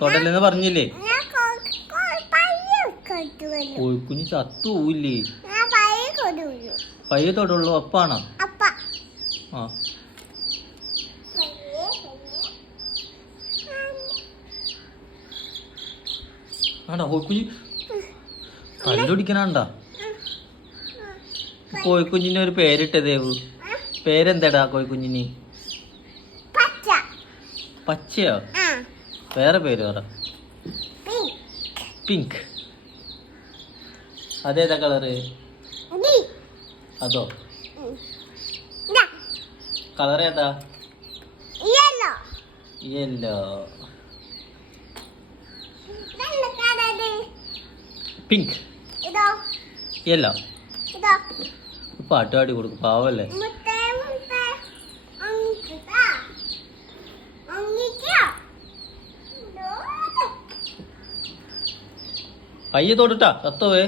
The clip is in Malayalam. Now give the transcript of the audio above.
തൊടല്ലെന്ന് പറഞ്ഞില്ലേ. കോഴിക്കുഞ്ഞ് ചത്തു പോവില്ലേ? ഞാൻ പയ്യെ തൊടുള്ളൂ അപ്പാണോ അപ്പ ആ. ആണ്ടാ കോഴിക്കുഞ്ഞ്? കല്ലൊടിക്കണാണ്ടാ? കോഴിക്കുഞ്ഞിന് ഒരു പേരിട്ട ദേവ്. പേരെന്താടാ കോഴിക്കുഞ്ഞിന്? പച്ച. പച്ചയോ? വേറെ പേര് പറ. പിങ്ക് അതേതാ കളറ് അതോ? കളർ ഏതാ? യെല്ലോ പിങ്ക് യെല്ലോ പാട്ട് പാടി കൊടുക്കും. പാവല്ലേ? പയ്യെ തൊട്ടിട്ടാ ചത്തോവേ